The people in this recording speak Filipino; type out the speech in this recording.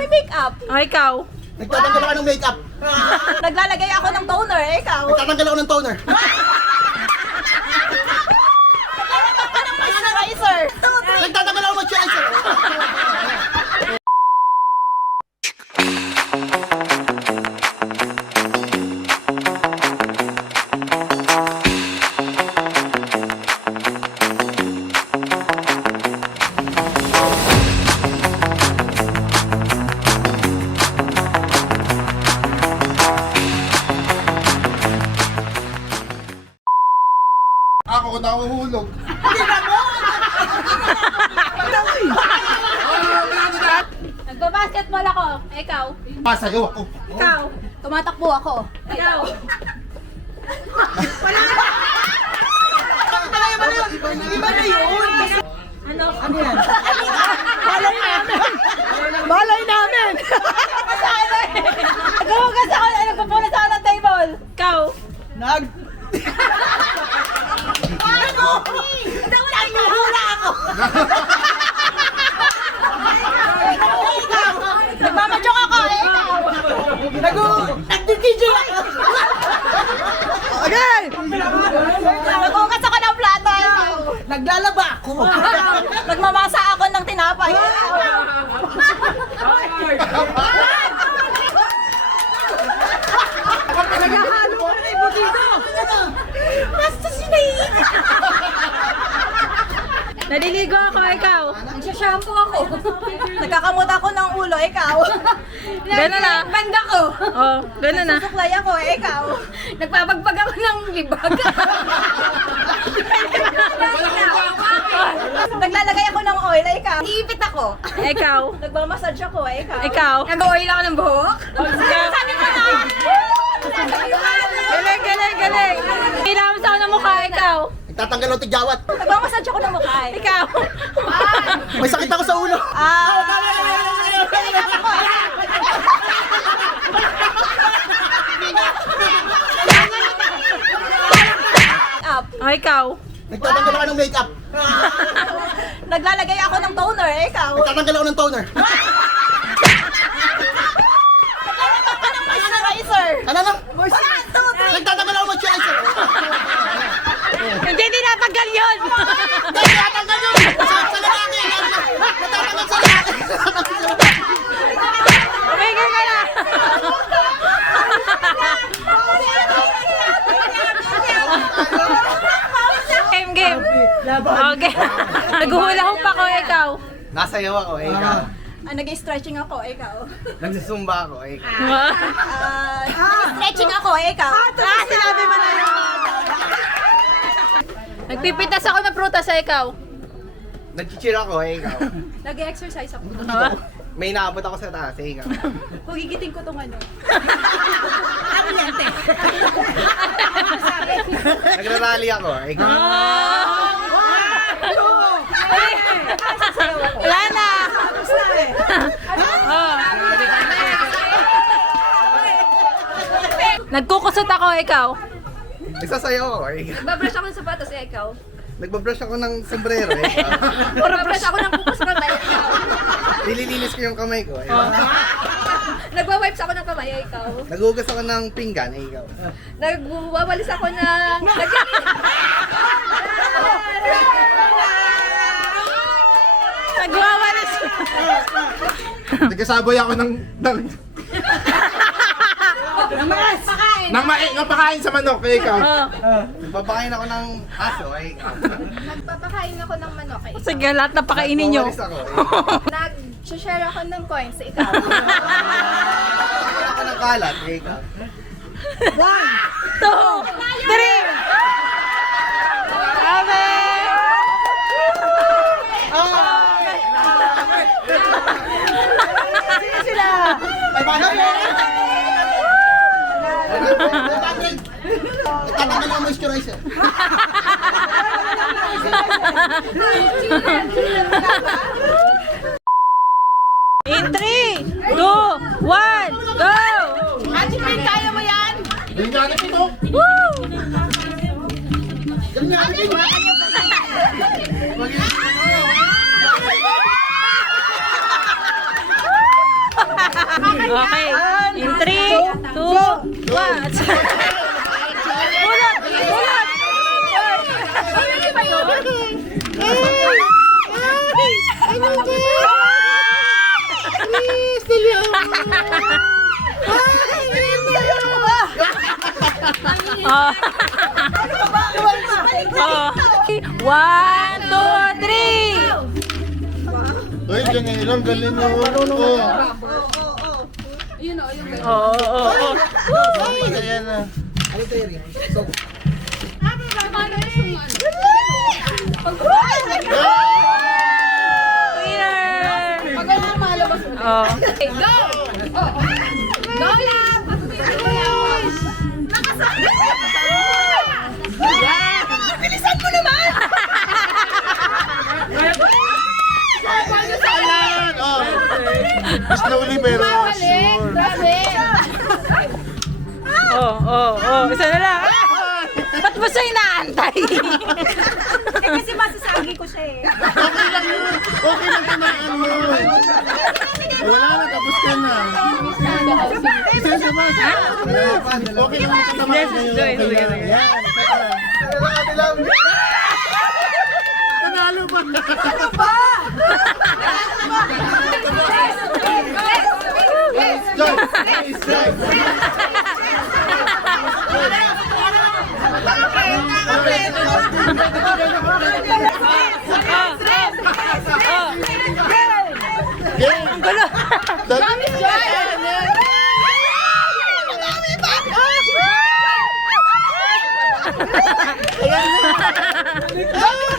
nagme-makeup. Ikaw. Nagtatanggal ako ng makeup. Naglalagay ako ng toner, ikaw. Nagtatanggal ako ng toner. Naglalagay ako ng moisturizer. Nagtatanggal ako ng moisturizer. Ako nahuhulog. Nagbabasketball ako, ikaw. Pasayaw ako. Ikaw. Tumatakbo ako, ikaw. Iba na yun. Ano? Balay namin! Naghuhugas ako, nagpupunas ako ng table. Ikaw. Naghuhula ako. Nagmamadyok ako, ikaw. Nagdi-DJ ako. Okay! Naghuhugas ako ng plato, ikaw. Naglalaba ako. Nagmamasa ako ng tinapay. Naghahalo ko na ibo dito. Basta sinaiit. Naliligo ako, ikaw. Nagsashampoo ako. Nagkakamot ako ng ulo, ikaw. Ganun na. Banda ko. Oh, ganun na. Susuklay ako, ikaw. Nagpapagbag ako ng libag. Naglalagay ako ng oil, ikaw. Iipit ako. Ikaw. Nagmamassage ako, ikaw. Ikaw. Nag-oil ako ng buhok. Sabi ko na. Galing, galing, galing. Ilamos ako ng mukha, ikaw. Nagtatanggal ako tigyawat. Nagmamassage ako ng mukha. Ikaw. May sakit ako sa ulo. Up. Ikaw. Nagtatanggal ako ng makeup. Naglalagay ako ng toner, ikaw. Nagtatanggal ako ng toner. Naglalagay ako ng moisturizer. Ano na? 1, 2, 3. Nagtatanggal ako ng moisturizer. Hindi tinatanggal yun. Nagtatanggal yun. Sa lalaki. Nagtatanggal sa lalaki. Tumigil ka na. Game, game. Okay. Naghuhula hoop ako, ikaw. Nasayaw ako, ikaw. Nag-stretching ako, ikaw. Nagsusumba ako, ikaw. Nag-stretching ako, ikaw. Sinabi mo na yun. Nagpipitas ako ng prutas sa ikaw. Nag-cheer ako, ikaw. Nag-exercise ako. May naabot ako sa taas, ikaw. Hugigitin ko tong ano. Nagrarally ako, ikaw. Wala na. Oh. Nagkukusot ako, ikaw. Nagsasayaw ako, ikaw. Babrush ako ng sapatos, ikaw. Nagbabrush ako ng sombrero, ikaw. Babrush ako ng kukus kamay, ikaw. Nililinis ko yung kamay ko, ikaw. Nagwa-wipes ako ng kamay, ikaw. Nagugas ako ng pinggan, ikaw. Nagwawalis ako ng... Nagwawalis. Nagkasaboy ako ng pakain sa manok. Ikaw. Nagpapakain ako ng aso, ikaw. Nagpapakain ako ng manok, ikaw. Sige, lahat na pakainin nyo. Nagwawalis ako, ikaw. Nag-share ako ng coins, ikaw. Nagpapakain ako ng kalat, ikaw. 2, 3. Sabi! May bagay. Nagtatanggal ako ng moisturizer. In 3, 2, 1, go! Anjipin, kaya mo yan? Galing nga natin ito. Woo! Galing nga natin. Okay. In 3, 2, 1. Ulat! Ulat! Hindi ba yun? Oh. Oh. 1, 2, 3. Uy, ganyan lang, galing mo. Oo, oo, oo. Ayan na. Oh. Ayan! Oh. Mas na uli pero sure. Oh, oh, oh. Isa na lang. Ba't mo siya inaantay? Kasi masasagi ko siya eh. Okay lang yun. Okay lang tamaan mo. Wala na, tapos ka na. Isa ba? Okay lang sa tamaan Yes, ngayon. Joy, Okay sige, lang. sige. Yan, isa pa. Nanalo ba? Joy! Joy! Ang gulo. Ayan na!